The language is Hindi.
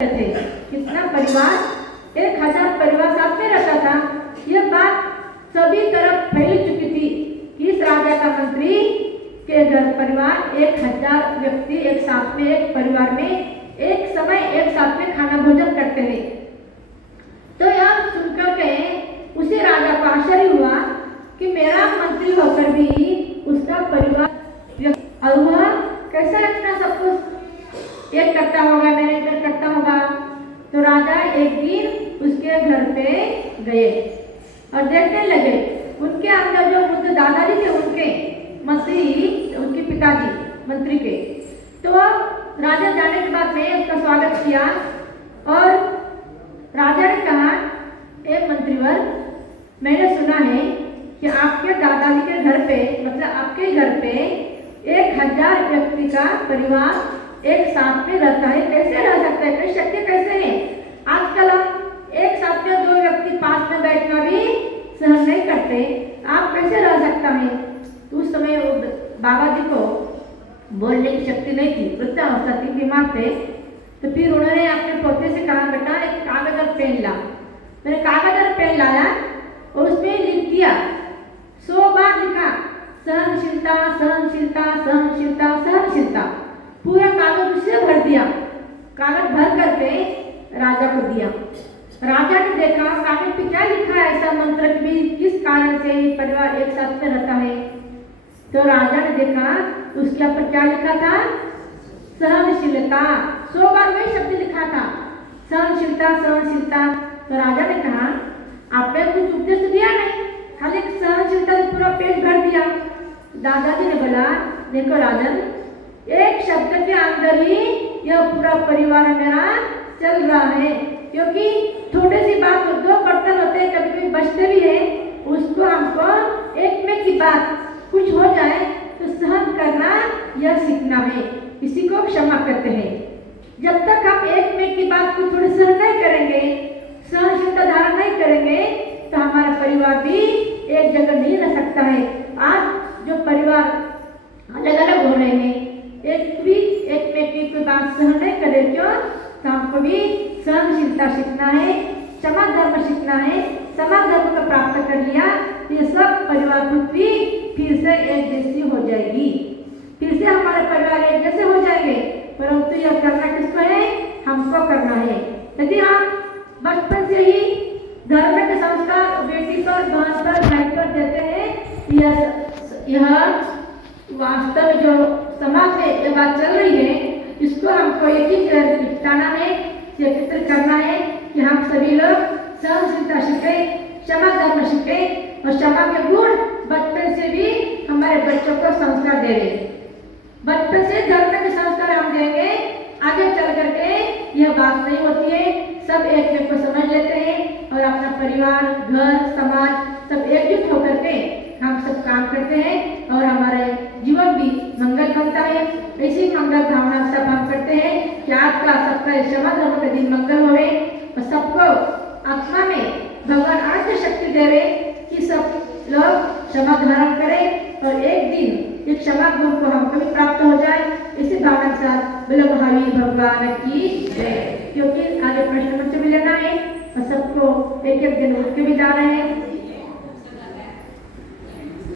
थे। कितना परिवार, 1000 परिवार साथ में रहता था। यह बात सभी तरफ फैल चुकी थी कि इस राजा का मंत्री के घर परिवार 1000 व्यक्ति एक साथ में, एक परिवार में एक समय एक साथ में खाना भोजन करते हैं। तो यह सुनकर के उसी राजा को आश्चर्य हुआ कि मेरा मंत्री होकर भी उसका परिवार और वह कैसा इतना सब कुछ एक करता होगा, मैनेजमेंट करता होगा। तो राजा एक दिन उसके घर पे गए और देखने लगे। उनके अंदर जो बुद्ध दादाजी थे, उनके मंत्री, उनके पिताजी मंत्री के, तो राजा जाने के बाद में उसका स्वागत किया और राजा ने कहा, ए मंत्रीवर, मैंने सुना है कि आपके दादाजी के घर पे, मतलब आपके घर पे 1000 व्यक्ति का परिवार एक साथ में रहता है। कैसे रह सकता है, कैसे शक्य कैसे है? आजकल हम एक साथ में 2 व्यक्ति पास में बैठना भी सहन नहीं करते, आप कैसे रह सकता है? तो उस समय बाबा जी को बोलने की शक्ति नहीं थी, वृद्धावस्था थी, बीमार थे। तो फिर उन्होंने अपने पोते से कहा, बेटा एक कागज और पेन ला। मैंने कागज और पेन लाया और उसमें लिख दिया, 100 बार लिखा, सहनशीलता सहनशीलता सहनशीलता सहनशीलता। पूरा कागज उससे भर दिया। कागज भर करके राजा को दिया। राजा ने देखा कागज पे क्या लिखा है, ऐसा मंत्र भी किस कारण से परिवार एक साथ में रहता है। तो राजा ने देखा उसके ऊपर क्या लिखा था, सहनशीलता। 100 बार वही शब्द लिखा था, सहनशीलता सहनशीलता। तो राजा ने कहा, आपने कुछ उपदेश दिया नहीं, खाली सहनशीलता से पूरा पेट भर दिया। दादाजी ने बोला, देखो राजन, एक शब्द के अंदर ही यह पूरा परिवार मेरा चल रहा है। क्योंकि थोड़ी सी बात, 2 बर्तन होते हैं, कभी कभी बचते भी है, उसको हमको एक में की बात कुछ हो जाए तो सहन करना यह सीखना है, इसी को क्षमा कहते हैं। जब तक हम एक में की बात को थोड़ी सहन नहीं करेंगे, सहनशीलता धारण नहीं करेंगे, तो हमारा परिवार भी एक जगह नहीं रह सकता है। आज जो परिवार अलग अलग हो रहे हैं, एक में की कोई बात सहन नहीं करे, क्यों? तो हमको भी सहनशीलता सीखना है, क्षमा धर्म सीखना है। क्षमा धर्म को प्राप्त कर लिया, ये सब परिवार पृथ्वी फिर से एक जैसी हो जाएगी, फिर से हमारे परिवार एक जैसे हो जाएंगे। परंतु यह करना किसको है? हमको करना है। यदि हम बचपन से ही धर्म के संस्कार बेटी पर, बहन पर, भाई पर देते हैं, यह वास्तव जो समाज में ये बात चल रही है, इसको हमको एक ही निपटाना है, एकत्र करना है कि हम सभी लोग सहनशीलता सीखे, क्षमा धर्म सीखे और क्षमा के गुण बचपन से भी हमारे बच्चों को संस्कार देंगे। बचपन से धर्म के संस्कार हम देंगे, आगे चल करके यह बात नहीं होती है। सब एक को समझ लेते हैं और अपना परिवार, घर, समाज सब एकजुट होकर के हम सब काम करते हैं और हमारे जीवन भी मंगल बनता है। ऐसी मंगल भावना सब हम करते हैं कि आपका सबका क्षमा धर्म का दिन मंगल होवे और सबको आत्मा में भगवान अनंत शक्ति देवे कि सब लोग क्षमा धारण करें और एक दिन इस क्षमा गुण को हमको भी प्राप्त हो जाए। इसी भावना के साथ बोलो महावीर भगवान की जय। क्योंकि आगे प्रश्न मंच में लेना है और सबको एक एक दिन उठ के भी जाना है।